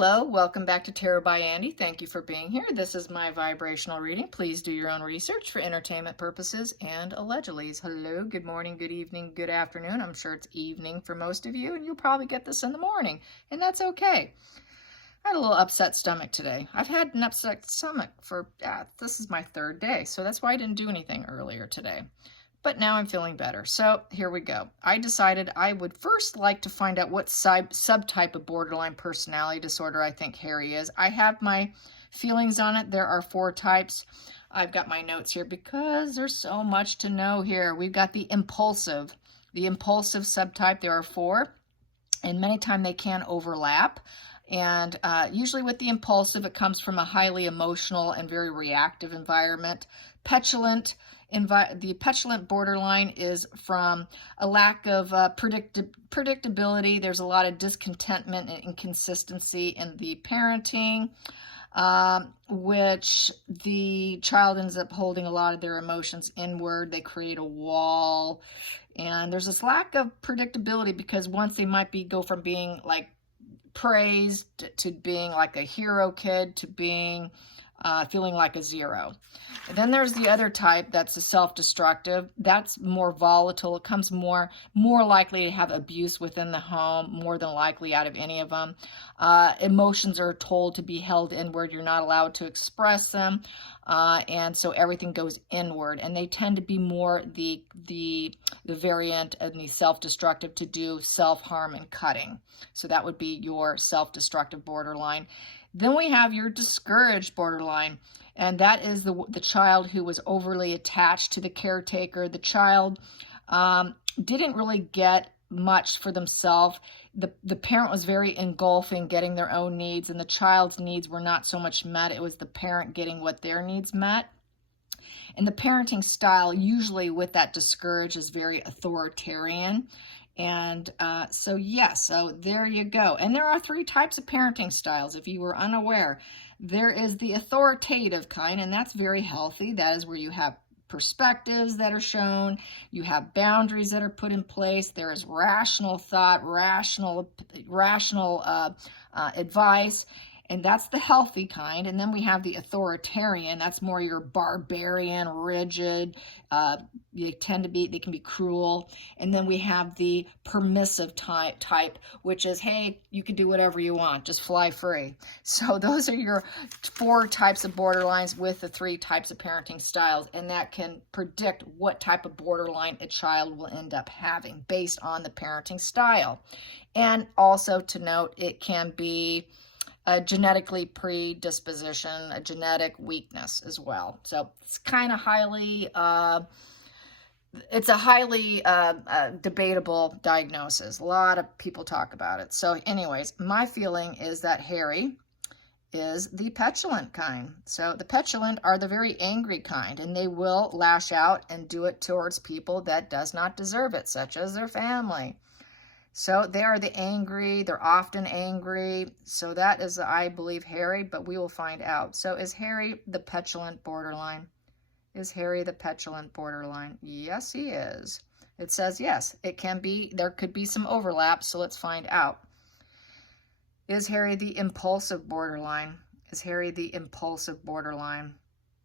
Hello, welcome back to Tarot by Andy. Thank you for being here. This is my vibrational reading. Please do your own research for entertainment purposes and allegedly. Hello, good morning, good evening, good afternoon. I'm sure it's evening for most of you, and you'll probably get this in the morning, and that's okay. I had a little upset stomach today. I've had an upset stomach for, this is my third day, so that's why I didn't do anything earlier today. But now I'm feeling better. So here we go. I decided I would first like to find out what subtype of borderline personality disorder I think Harry is. I have my feelings on it. There are 4 types. I've got my notes here because there's so much to know here. We've got the impulsive subtype. There are 4, and many times they can overlap. And usually with the impulsive, it comes from a highly emotional and very reactive environment. The petulant borderline is from a lack of predictability. There's a lot of discontentment and inconsistency in the parenting, which the child ends up holding a lot of their emotions inward. They create a wall, and there's this lack of predictability because once they might go from being like praised to being like a hero kid to being feeling like a 0. And then there's the other type that's the self-destructive. That's more volatile. It comes more likely to have abuse within the home, more than likely out of any of them. Emotions are told to be held inward. You're not allowed to express them. And so everything goes inward. And they tend to be more the variant of the self-destructive to do self-harm and cutting. So that would be your self-destructive borderline. Then we have your discouraged borderline, and that is the child who was overly attached to the caretaker. The child didn't really get much for themselves. The parent was very engulfing, getting their own needs, and the child's needs were not so much met. It was the parent getting what their needs met. And the parenting style, usually with that discouraged, is very authoritarian. And so there you go. And there are 3 types of parenting styles, if you were unaware. There is the authoritative kind, and that's very healthy. That is where you have perspectives that are shown. You have boundaries that are put in place. There is rational thought, rational advice. And that's the healthy kind. And then we have the authoritarian. That's more your barbarian, rigid. They can be cruel. And then we have the permissive type, which is, hey, you can do whatever you want. Just fly free. So those are your 4 types of borderlines with the 3 types of parenting styles. And that can predict what type of borderline a child will end up having based on the parenting style. And also to note, it can be a genetically predisposition, a genetic weakness as well. So it's kind of highly, it's a highly debatable diagnosis. A lot of people talk about it. So anyways, my feeling is that Harry is the petulant kind. So the petulant are the very angry kind, and they will lash out and do it towards people that does not deserve it, such as their family. So they are the angry. They're often angry. So that is, I believe, Harry, but we will find out. So is Harry the petulant borderline? Is Harry the petulant borderline? Yes, he is. It says yes. It can be. There could be some overlap, so let's find out. Is Harry the impulsive borderline? Is Harry the impulsive borderline?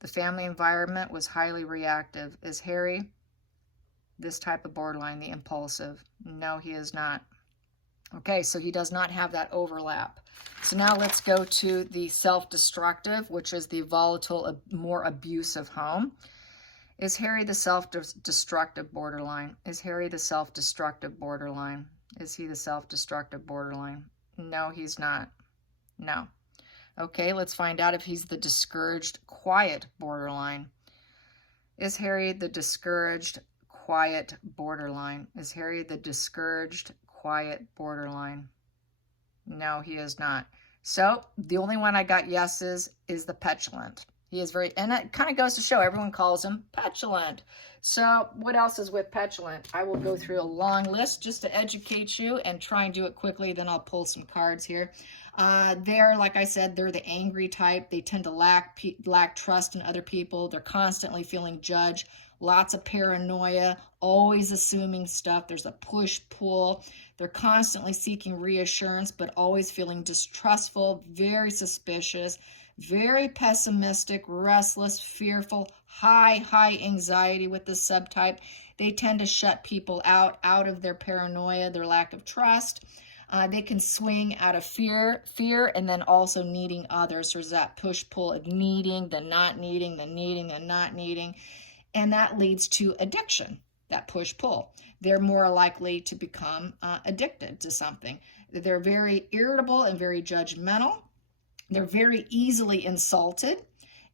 The family environment was highly reactive. Is Harry this type of borderline, the impulsive? No, he is not. Okay, so he does not have that overlap. So now let's go to the self-destructive, which is the volatile, more abusive home. Is Harry the self-destructive borderline? Is Harry the self-destructive borderline? Is he the self-destructive borderline? No, he's not. No. Okay, let's find out if he's the discouraged, quiet borderline. Is Harry the discouraged, quiet borderline? Is Harry the discouraged, quiet borderline? No, he is not. So the only one I got yeses is the petulant. He is very, and it kind of goes to show everyone calls him petulant. So what else is with petulant? I will go through a long list just to educate you and try and do it quickly. Then I'll pull some cards here. They're, like I said, they're the angry type. They tend to lack trust in other people. They're constantly feeling judged, lots of paranoia, always assuming stuff. There's a push-pull. They're constantly seeking reassurance, but always feeling distrustful, very suspicious, very pessimistic, restless, fearful, high anxiety with this subtype. They tend to shut people out of their paranoia, their lack of trust. They can swing out of fear, and then also needing others. There's that push-pull of needing, the not needing, the needing, the not needing. And that leads to addiction, that push-pull. They're more likely to become addicted to something. They're very irritable and very judgmental. They're very easily insulted.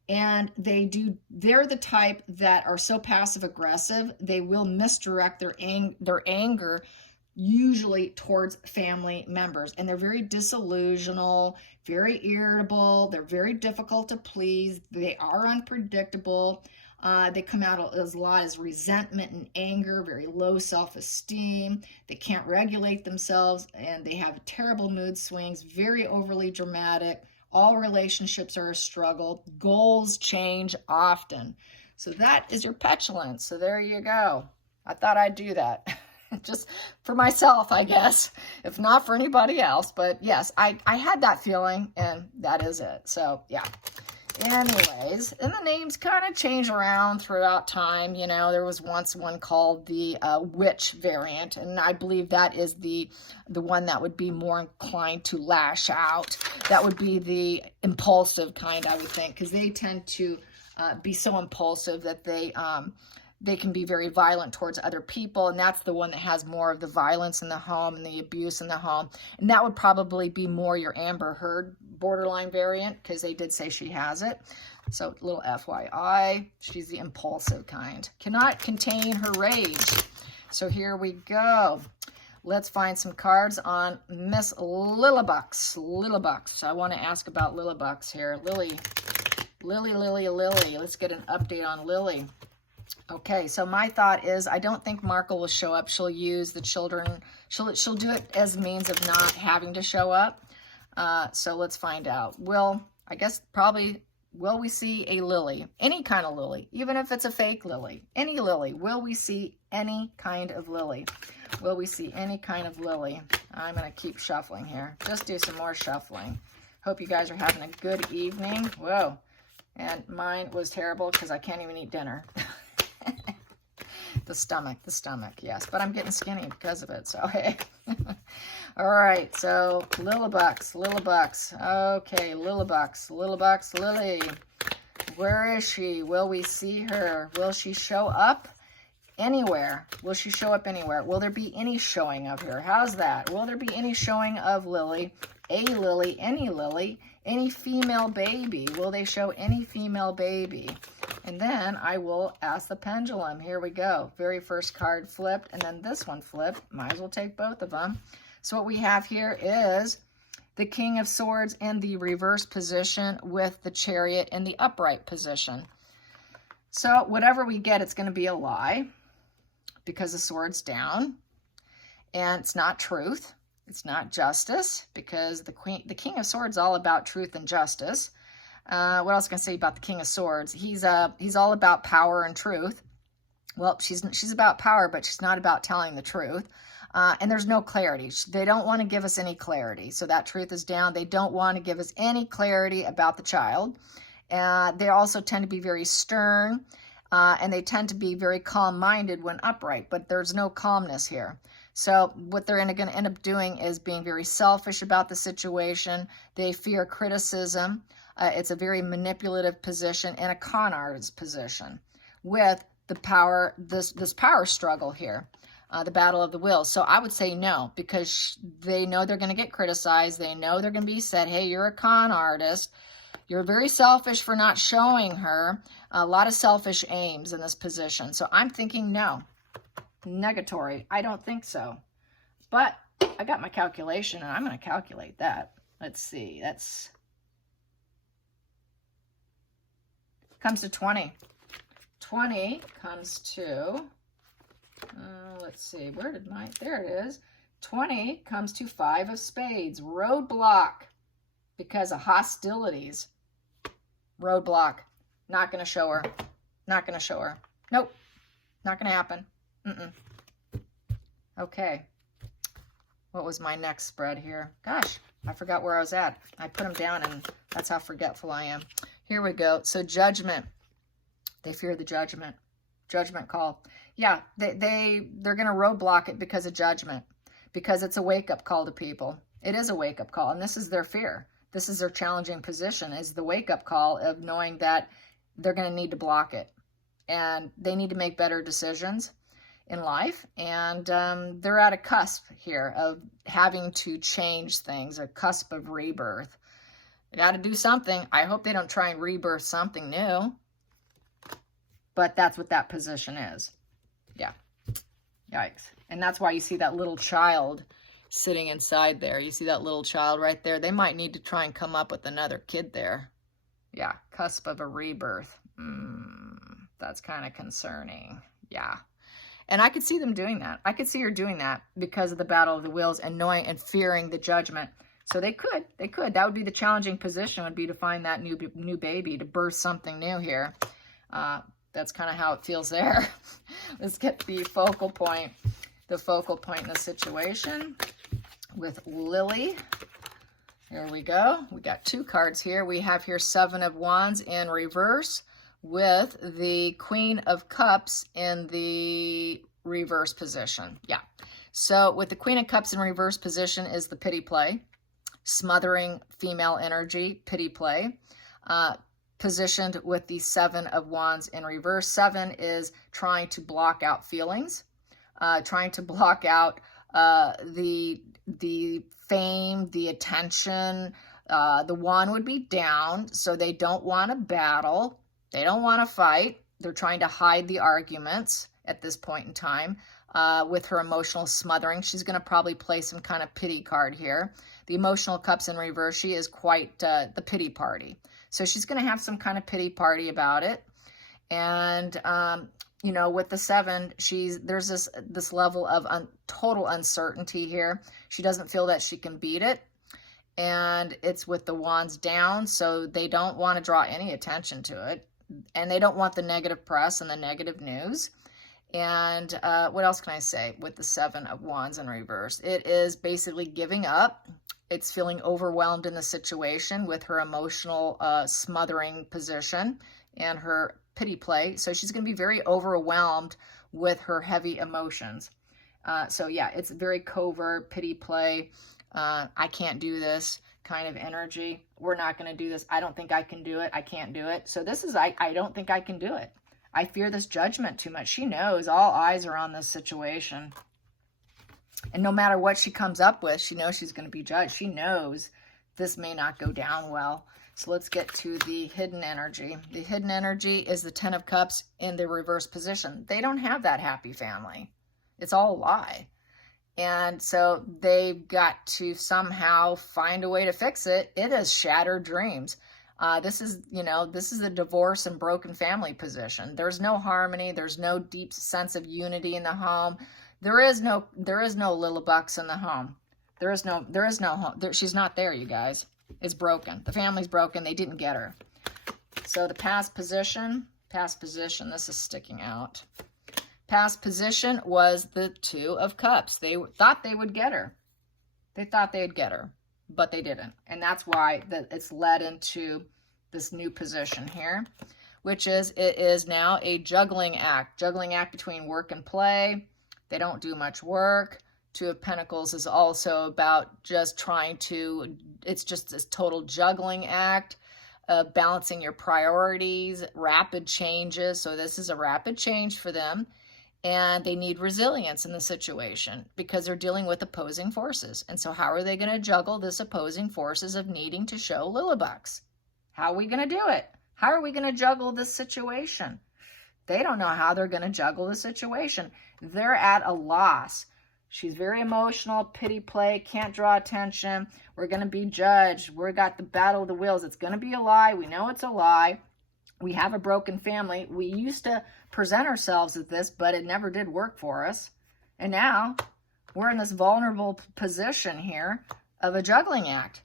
And they're the type that are so passive aggressive, they will misdirect their anger usually towards family members. And they're very disillusional, very irritable. They're very difficult to please. They are unpredictable. They come out as a lot as resentment and anger, very low self-esteem. They can't regulate themselves, and they have terrible mood swings, very overly dramatic. All relationships are a struggle. Goals change often. So that is your petulance. So there you go. I thought I'd do that. Just for myself, I guess, if not for anybody else. But yes, I had that feeling, and that is it. So yeah. Anyways, and the names kind of change around throughout time. You know, there was once one called the witch variant, and I believe that is the one that would be more inclined to lash out. That would be the impulsive kind, I would think, because they tend to be so impulsive that they can be very violent towards other people, and that's the one that has more of the violence in the home and the abuse in the home. And that would probably be more your Amber Heard borderline variant, because they did say she has it. So little FYI, she's the impulsive kind. Cannot contain her rage. So here we go. Let's find some cards on Miss Lilibucks. Lilibucks. I want to ask about Lilibucks here. Lily. Let's get an update on Lily. Okay, so my thought is I don't think Markle will show up. She'll use the children. She'll do it as a means of not having to show up. So let's find out. I guess probably, will we see a Lily? Any kind of Lily, even if it's a fake Lily. Any Lily. Will we see any kind of Lily? Will we see any kind of Lily? I'm going to keep shuffling here. Just do some more shuffling. Hope you guys are having a good evening. Whoa. And mine was terrible because I can't even eat dinner. The stomach, yes. But I'm getting skinny because of it, so hey. All right, so Lilibucks. Okay, Lilibucks, Lily. Where is she? Will we see her? Will she show up anywhere? Will she show up anywhere? Will there be any showing of her? How's that? Will there be any showing of Lily? A Lily, any female baby? Will they show any female baby? And then I will ask the pendulum. Here we go. Very first card flipped, and then this one flipped. Might as well take both of them. So what we have here is the King of Swords in the reverse position with the Chariot in the upright position. So whatever we get, it's going to be a lie because the sword's down. And it's not truth. It's not justice, because the King of Swords is all about truth and justice. What else can I say about the King of Swords? He's all about power and truth. Well, she's about power, but she's not about telling the truth. And there's no clarity. They don't want to give us any clarity. So that truth is down. They don't want to give us any clarity about the child. They also tend to be very stern, and they tend to be very calm-minded when upright, but there's no calmness here. So what they're going to end up doing is being very selfish about the situation. They fear criticism. It's a very manipulative position and a con artist position with the power, this power struggle here, the battle of the wills. So I would say no, because they know they're going to get criticized. They know they're going to be said, hey, you're a con artist. You're very selfish for not showing her. A lot of selfish aims in this position. So I'm thinking no. Negatory. I don't think so. But I got my calculation, and I'm going to calculate that. Let's see. That's comes to 20. 20 comes to, let's see, there it is. 20 comes to 5 of spades. Roadblock because of hostilities. Roadblock. Not going to show her. Not going to show her. Nope. Not going to happen. Mm-mm. Okay. What was my next spread here? Gosh, I forgot where I was at. I put them down, and that's how forgetful I am. Here we go. So judgment. They fear the judgment. Judgment call. Yeah, they're going to roadblock it because of judgment, because it's a wake-up call to people. It is a wake-up call, and this is their fear. This is their challenging position, is the wake-up call of knowing that they're going to need to block it, and they need to make better decisions in life, and they're at a cusp here of having to change things, a cusp of rebirth. They got to do something. I hope they don't try and rebirth something new, but that's what that position is. Yeah. Yikes. And that's why you see that little child sitting inside there. You see that little child right there? They might need to try and come up with another kid there. Yeah, cusp of a rebirth. That's kind of concerning. Yeah. And I could see them doing that. I could see her doing that because of the battle of the wills and knowing and fearing the judgment. So they could. That would be the challenging position, would be to find that new baby, to birth something new here. That's kind of how it feels there. Let's get the focal point. The focal point in the situation with Lily. Here we go. We got 2 cards here. We have here 7 of Wands in reverse with the Queen of Cups in the reverse position. Yeah. So with the Queen of Cups in reverse position is the pity play, smothering female energy, pity play. Positioned with the 7 of Wands in reverse. 7 is trying to block out feelings, trying to block out the fame, the attention. The wand would be down, so they don't want to battle. They don't want to fight. They're trying to hide the arguments at this point in time. With her emotional smothering, she's going to probably play some kind of pity card here. The emotional cups in reverse, she is quite the pity party. So she's going to have some kind of pity party about it. And, you know, with the 7, there's this level of total uncertainty here. She doesn't feel that she can beat it. And it's with the wands down, so they don't want to draw any attention to it. And they don't want the negative press and the negative news. And what else can I say with the 7 of Wands in reverse? It is basically giving up. It's feeling overwhelmed in the situation with her emotional smothering position and her pity play. So she's going to be very overwhelmed with her heavy emotions. So yeah, it's very covert, pity play. I can't do this kind of energy. We're not going to do this. I don't think I can do it. I can't do it. So this is, I don't think I can do it. I fear this judgment too much. She knows all eyes are on this situation. And no matter what she comes up with, she knows she's going to be judged. She knows this may not go down well. So let's get to the hidden energy. The hidden energy is the 10 of Cups in the reverse position. They don't have that happy family. It's all a lie. And so they've got to somehow find a way to fix it. It is shattered dreams. This is a divorce and broken family position. There's no harmony. There's no deep sense of unity in the home. There is no Lilibucks in the home. There is no home. She's not there, you guys. It's broken. The family's broken. They didn't get her. So the past position, this is sticking out. Past position was the 2 of Cups. They thought they would get her. They thought they'd get her, but they didn't. And that's why it's led into this new position here, which is, it is now a juggling act. Juggling act between work and play. They don't do much work. 2 of Pentacles is also about just trying to, it's just this total juggling act, balancing your priorities, rapid changes. So this is a rapid change for them. And they need resilience in the situation because they're dealing with opposing forces. And so how are they going to juggle this opposing forces of needing to show Lilibucks? How are we going to do it? How are we going to juggle this situation? They don't know how they're going to juggle the situation. They're at a loss. She's very emotional, pity play, can't draw attention. We're going to be judged. We've got the battle of the wills. It's going to be a lie. We know it's a lie. We have a broken family. We used to present ourselves as this, but it never did work for us. And now we're in this vulnerable position here of a juggling act.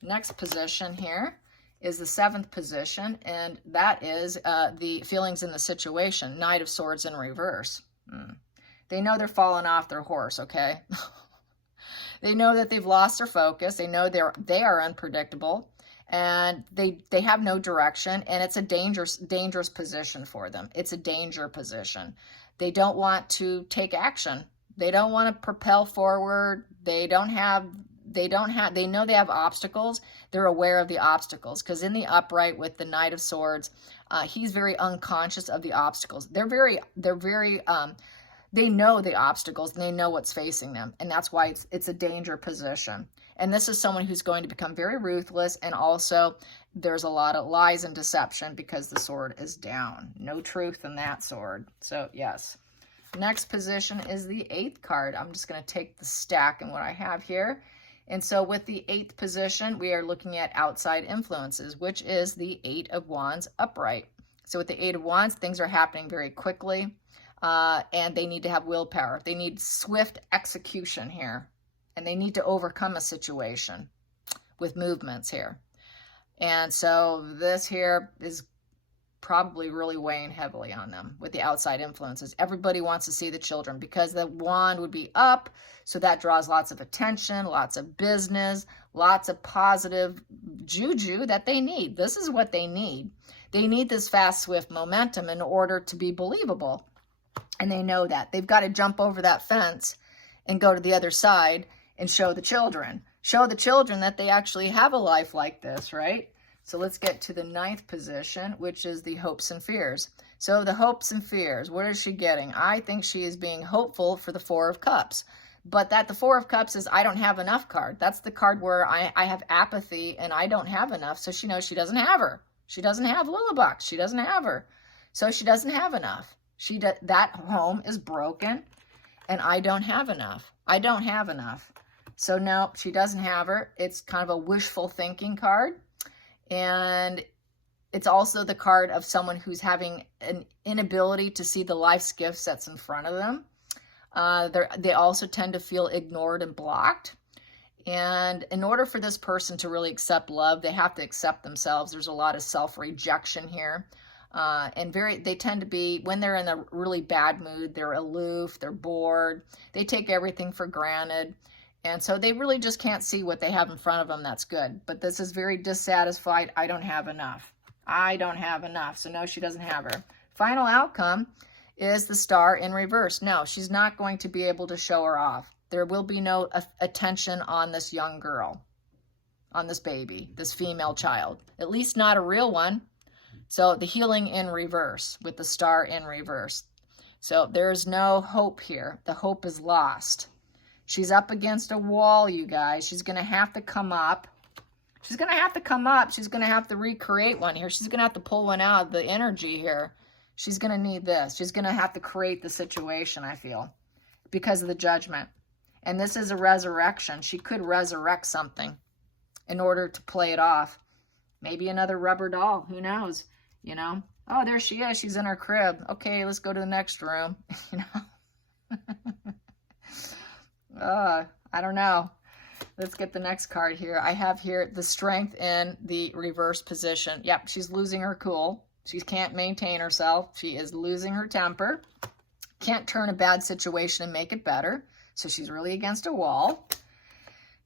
Next position here is the 7th position, and that is the feelings in the situation. Knight of Swords in reverse. They know they're falling off their horse, okay? They know that they've lost their focus. They know they are unpredictable, and they have no direction, and it's a dangerous position for them. It's a danger position. They don't want to take action. They don't want to propel forward. They know they have obstacles. They're aware of the obstacles, because in the upright with the Knight of Swords, he's very unconscious of the obstacles. They know the obstacles, and they know what's facing them, and that's why it's a danger position. And this is someone who's going to become very ruthless, and also there's a lot of lies and deception because the sword is down. No truth in that sword. So yes. Next position is the 8th card. I'm just going to take the stack and what I have here. And so with the 8th position, we are looking at outside influences, which is the 8 of Wands upright. So with the 8 of Wands, things are happening very quickly, and they need to have willpower. They need swift execution here, and they need to overcome a situation with movements here. And so this here is probably really weighing heavily on them with the outside influences. Everybody wants to see the children because the wand would be up, so that draws lots of attention, lots of business, lots of positive juju that they need. This is what they need. They need this fast, swift momentum in order to be believable, and they know that. They've got to jump over that fence and go to the other side and show the children. Show the children that they actually have a life like this, right? So let's get to the 9th position, which is the hopes and fears. So the hopes and fears, what is she getting? I think she is being hopeful for the 4 of Cups. But that the 4 of Cups is I don't have enough card. That's the card where I have apathy and I don't have enough. So she knows she doesn't have her. She doesn't have Lilibucks. She doesn't have her. So she doesn't have enough. That home is broken and I don't have enough. I don't have enough. So no, she doesn't have her. It's kind of a wishful thinking card. And it's also the card of someone who's having an inability to see the life's gifts that's in front of them. They also tend to feel ignored and blocked. And in order for this person to really accept love, they have to accept themselves. There's a lot of self-rejection here. And they tend to be, when they're in a really bad mood, they're aloof, they're bored, they take everything for granted. And so they really just can't see what they have in front of them that's good. But this is very dissatisfied. I don't have enough. I don't have enough. So no, she doesn't have her. Final outcome is the Star in reverse. No, she's not going to be able to show her off. There will be no attention on this young girl, on this baby, this female child. At least not a real one. So the healing in reverse with the Star in reverse. So there's no hope here. The hope is lost. She's up against a wall, you guys. She's going to have to come up. She's going to have to come up. She's going to have to recreate one here. She's going to have to pull one out of the energy here. She's going to need this. She's going to have to create the situation, I feel, because of the Judgment. And this is a resurrection. She could resurrect something in order to play it off. Maybe another rubber doll. Who knows? You know? Oh, there she is. She's in her crib. Okay, let's go to the next room. You know? I don't know. Let's get the next card here. I have here the Strength in the reverse position. Yep, she's losing her cool. She can't maintain herself. She is losing her temper. Can't turn a bad situation and make it better. So she's really against a wall.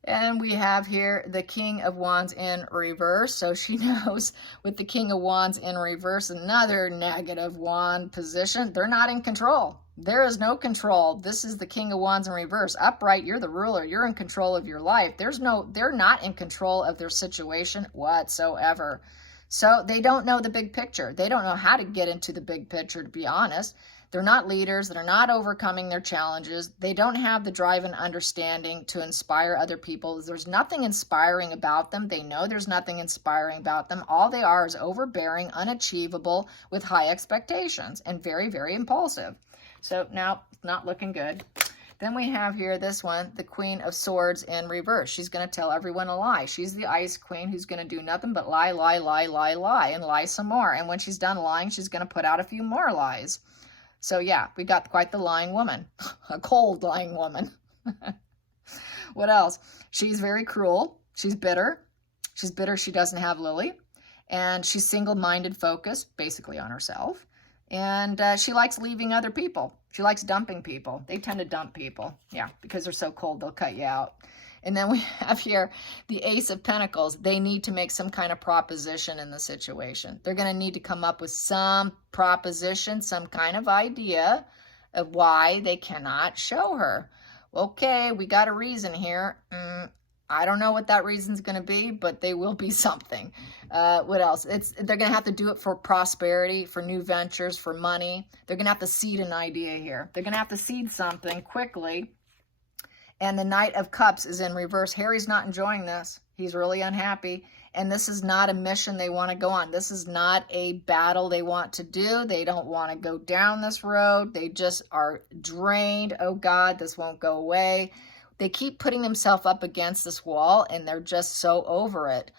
And we have here the King of Wands in reverse. So she knows with the King of Wands in reverse, another negative wand position. They're not in control. There is no control. This is the King of Wands in reverse. Upright, you're the ruler. You're in control of your life. They're not in control of their situation whatsoever. So they don't know the big picture. They don't know how to get into the big picture, to be honest. They're not leaders. They're not overcoming their challenges. They don't have the drive and understanding to inspire other people. There's nothing inspiring about them. They know there's nothing inspiring about them. All they are is overbearing, unachievable, with high expectations, and very, very impulsive. So now, not looking good. Then we have here this one, the Queen of Swords in reverse. She's going to tell everyone a lie. She's the Ice Queen who's going to do nothing but lie, lie, lie, lie, lie, and lie some more. And when she's done lying, she's going to put out a few more lies. So yeah, we got quite the lying woman, a cold lying woman. What else? She's very cruel. She's bitter. She's bitter she doesn't have Lily. And she's single-minded, focused, basically on herself. And she likes leaving other people. She likes dumping people. They tend to dump people. Yeah, because they're so cold, they'll cut you out. And then we have here the Ace of Pentacles. They need to make some kind of proposition in the situation. They're going to need to come up with some proposition, some kind of idea of why they cannot show her. Okay, we got a reason here. I don't know what that reason's going to be, but they will be something. What else? They're going to have to do it for prosperity, for new ventures, for money. They're going to have to seed an idea here. They're going to have to seed something quickly. And the Knight of Cups is in reverse. Harry's not enjoying this. He's really unhappy. And this is not a mission they want to go on. This is not a battle they want to do. They don't want to go down this road. They just are drained. Oh God, this won't go away. They keep putting themselves up against this wall, and they're just so over it.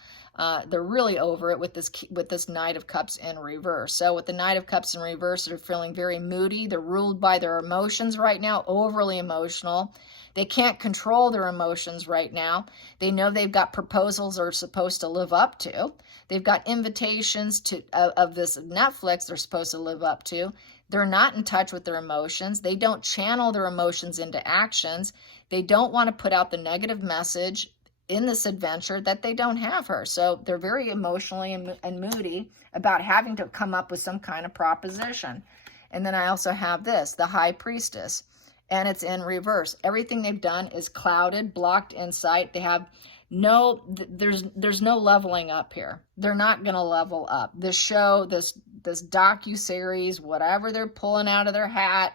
They're really over it with this Knight of Cups in reverse. So with the Knight of Cups in reverse, they're feeling very moody. They're ruled by their emotions right now, overly emotional. They can't control their emotions right now. They know they've got proposals they're supposed to live up to. They've got invitations of this Netflix they're supposed to live up to. They're not in touch with their emotions. They don't channel their emotions into actions. They don't want to put out the negative message in this adventure that they don't have her. So they're very emotionally and moody about having to come up with some kind of proposition. And then I also have this, the High Priestess, and it's in reverse. Everything they've done is clouded, blocked in sight. They have there's no leveling up here. They're not going to level up. This show, this docu-series, whatever they're pulling out of their hat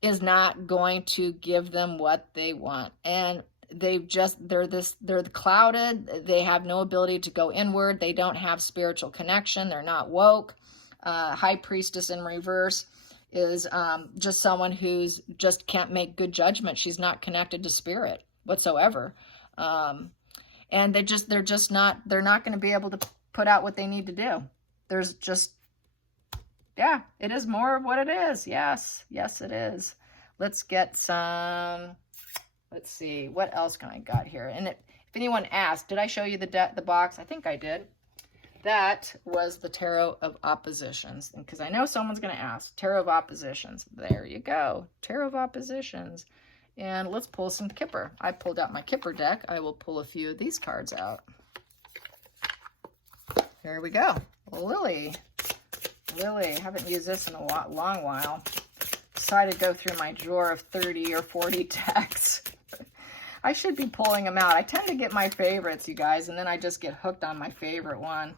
is not going to give them what they want. And they're clouded. They have no ability to go inward. They don't have spiritual connection. They're not woke. High Priestess in reverse is just someone who's just can't make good judgment. She's not connected to spirit whatsoever. And they're not going to be able to put out what they need to do. There's just, yeah, it is more of what it is. Yes, it is. Let's get some, let's see, what else can I got here? And if anyone asked, did I show you the box? I think I did. That was the Tarot of Oppositions. And because I know someone's going to ask, Tarot of Oppositions. There you go. Tarot of Oppositions. And let's pull some Kipper. I pulled out my Kipper deck. I will pull a few of these cards out. Here we go. Lily. I haven't used this in a long while. Decided to go through my drawer of 30 or 40 decks. I should be pulling them out. I tend to get my favorites, you guys, and then I just get hooked on my favorite one.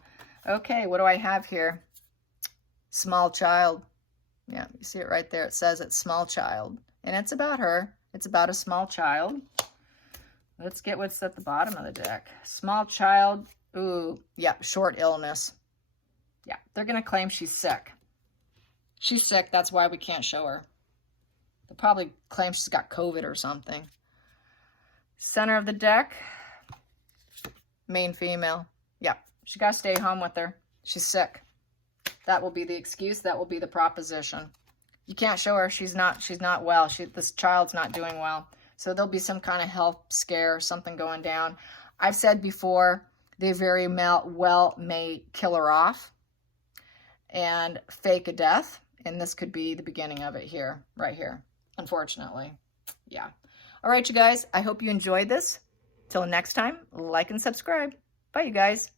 Okay, what do I have here? Small child. Yeah, you see it right there. It says it's small child. And it's about her. It's about a small child. Let's get what's at the bottom of the deck. Small child. Ooh, yeah, short illness. Yeah, they're going to claim she's sick. She's sick. That's why we can't show her. They'll probably claim she's got COVID or something. Center of the deck. Main female. Yeah, she got to stay home with her. She's sick. That will be the excuse. That will be the proposition. You can't show her. She's not well. This child's not doing well. So there'll be some kind of health scare, something going down. I've said before, they very well may kill her off and fake a death. And this could be the beginning of it here, right here, unfortunately. Yeah. All right, you guys. I hope you enjoyed this. Till next time, like and subscribe. Bye, you guys.